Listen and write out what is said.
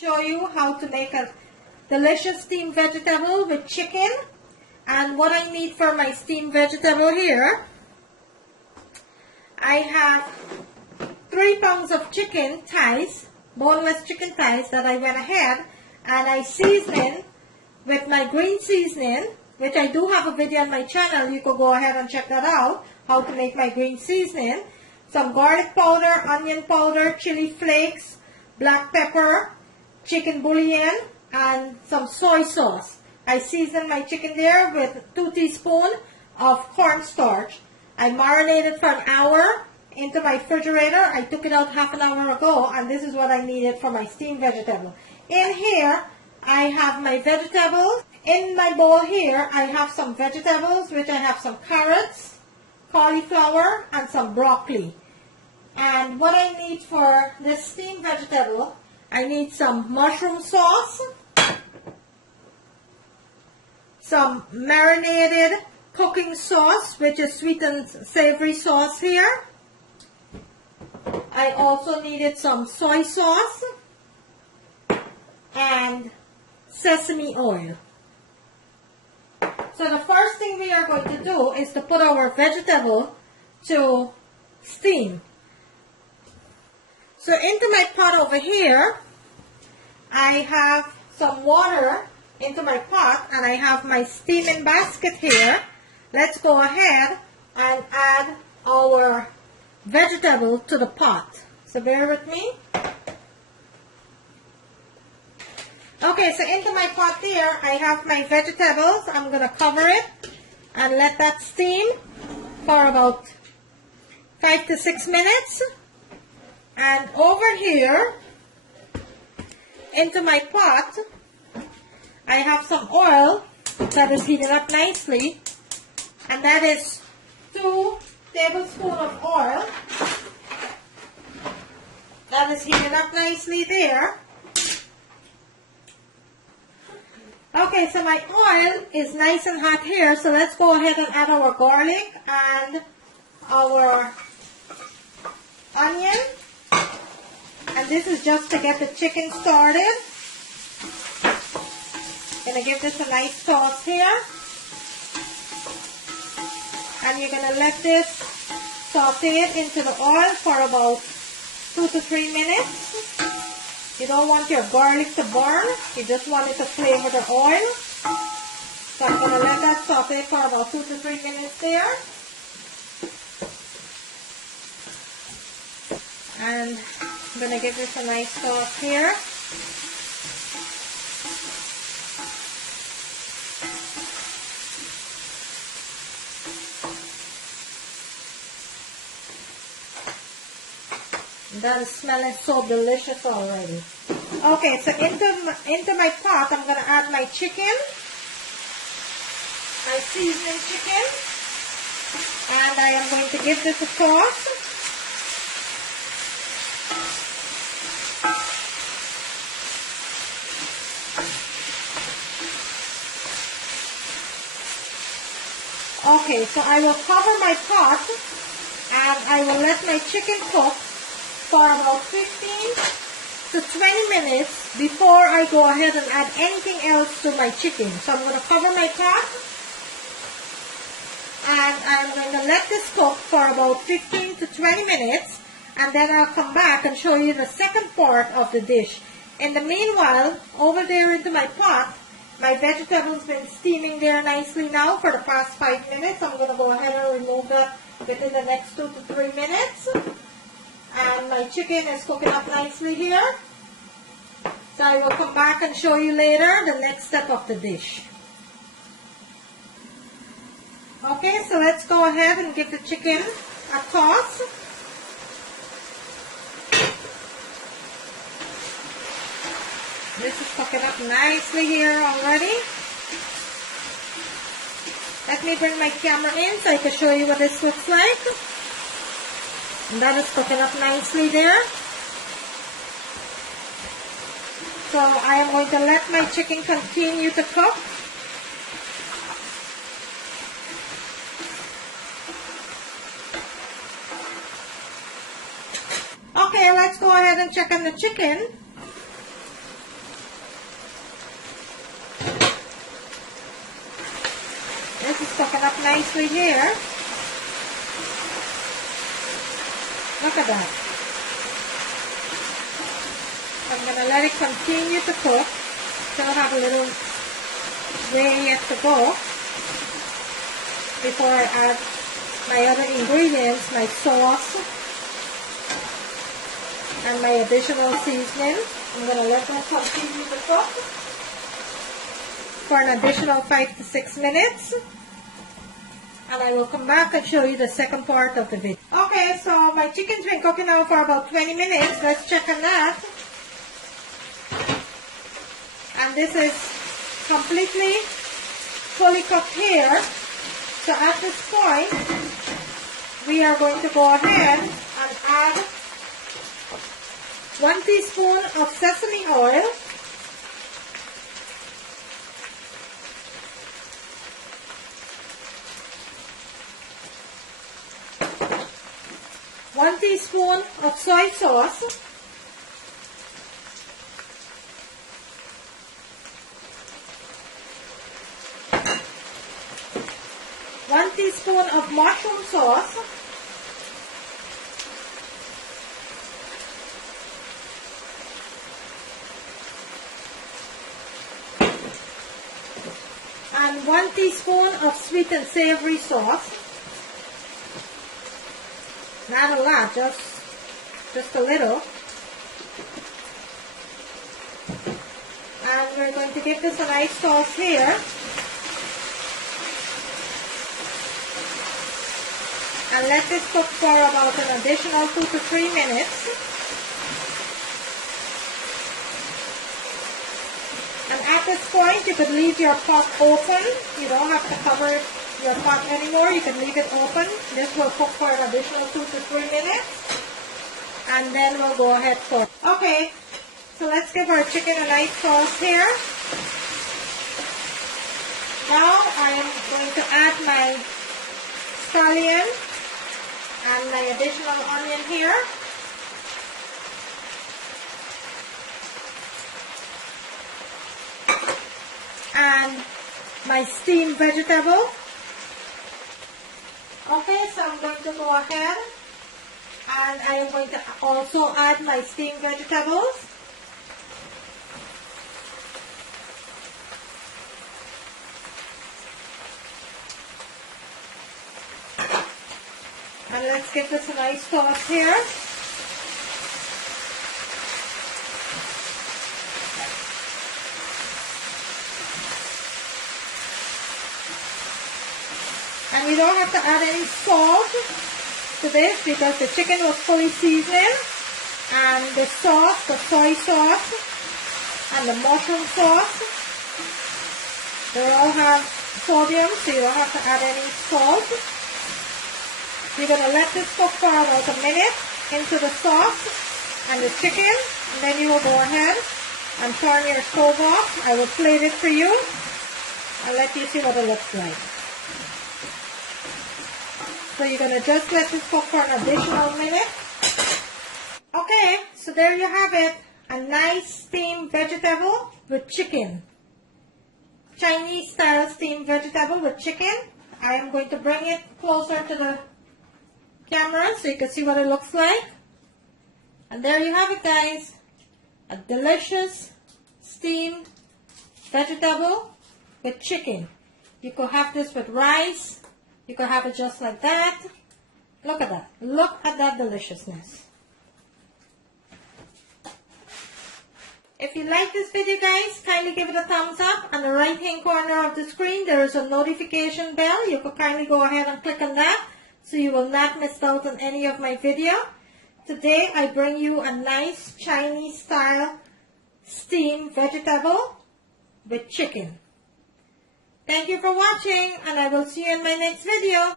Show you how to make a delicious steamed vegetable with chicken. And what I need for my steamed vegetable here, I have 3 pounds of chicken thighs, boneless chicken thighs that I went ahead and I seasoned with my green seasoning, which I do have a video on my channel. You could go ahead and check that out, how to make my green seasoning. Some garlic powder, onion powder, chili flakes, black pepper, chicken bouillon, and some soy sauce. I seasoned my chicken there with 2 teaspoons of cornstarch. I marinated for an hour into my refrigerator. I took it out half an hour ago, and this is what I needed for my steamed vegetable. In here, I have my vegetables. In my bowl here, I have some vegetables, which I have some carrots, cauliflower, and some broccoli. And what I need for this steamed vegetable, I need some mushroom sauce, some marinated cooking sauce, which is sweet and savory sauce here. I also needed some soy sauce and sesame oil. So the first thing we are going to do is to put our vegetable to steam. So into my pot over here, I have some water into my pot and I have my steaming basket here. Let's go ahead and add our vegetable to the pot. So bear with me. Okay, so into my pot there, I have my vegetables. I'm going to cover it and let that steam for about 5 to 6 minutes. And over here, into my pot, I have some oil that is heating up nicely. And that is 2 tablespoons of oil. That is heating up nicely there. Okay, so my oil is nice and hot here, so let's go ahead and add our garlic and our onion. And this is just to get the chicken started. Gonna give this a nice sauce here. And you're gonna let this saute it into the oil for about 2 to 3 minutes. You don't want your garlic to burn. You just want it to flavor the oil. So I'm going to let that saute for about 2 to 3 minutes there. And I'm going to give this a nice sauce here. That is smelling so delicious already. Okay, so into my pot, I'm going to add my chicken, my seasoned chicken, and I am going to give this a toss. Okay, so I will cover my pot and I will let my chicken cook for about 15 to 20 minutes before I go ahead and add anything else to my chicken. So I'm going to cover my pot and I'm going to let this cook for about 15 to 20 minutes, and then I'll come back and show you the second part of the dish. In the meanwhile, over there into my pot, my vegetables been steaming there nicely now for the past 5 minutes. I'm going to go ahead and remove that within the next 2 to 3 minutes. And my chicken is cooking up nicely here. So I will come back and show you later the next step of the dish. Okay, so let's go ahead and give the chicken a toss. This is cooking up nicely here already. Let me bring my camera in so I can show you what this looks like. And that is cooking up nicely there. So I am going to let my chicken continue to cook. Okay, let's go ahead and check on the chicken. this is cooking up nicely here. Look at that. I'm going to let it continue to cook. Still have a little way yet to go before I add my other ingredients, my sauce and my additional seasoning. I'm going to let that continue to cook for an additional 5 to 6 minutes. And I will come back and show you the second part of the video. Okay, so my chicken's been cooking now for about 20 minutes. Let's check on that. And this is completely fully cooked here. So at this point, we are going to go ahead and add 1 teaspoon of sesame oil. One teaspoon of soy sauce. One teaspoon of mushroom sauce. And 1 teaspoon of sweet and savory sauce. Not a lot, just a little. And we're going to give this a nice sauce here. And let this cook for about an additional 2 to 3 minutes. And at this point, you could leave your pot open. You don't have to cover your pot anymore. You can leave it open. This will cook for an additional 2 to 3 minutes. And then we'll go ahead for. Okay, so let's give our chicken a nice sauce here. Now I am going to add my scallion and my additional onion here. And my steamed vegetable. Okay, so I'm going to go ahead and I am going to also add my steamed vegetables. And let's give this a nice sauce here. And you don't have to add any salt to this because the chicken was fully seasoned. And the sauce, the soy sauce, and the mushroom sauce, they all have sodium, so you don't have to add any salt. You're going to let this cook for about a minute into the sauce and the chicken. And then you will go ahead and turn your stove off. I will plate it for you and let you see what it looks like. So you're going to just let this cook for an additional minute. Okay, so there you have it. A nice steamed vegetable with chicken. Chinese style steamed vegetable with chicken. I am going to bring it closer to the camera so you can see what it looks like. And there you have it, guys. A delicious steamed vegetable with chicken. You could have this with rice. You could have it just like that. Look at that. Look at that deliciousness. If you like this video, guys, kindly give it a thumbs up. On the right hand corner of the screen, there is a notification bell. You could kindly go ahead and click on that so you will not miss out on any of my video. Today, I bring you a nice Chinese style steamed vegetable with chicken. Thank you for watching, and I will see you in my next video.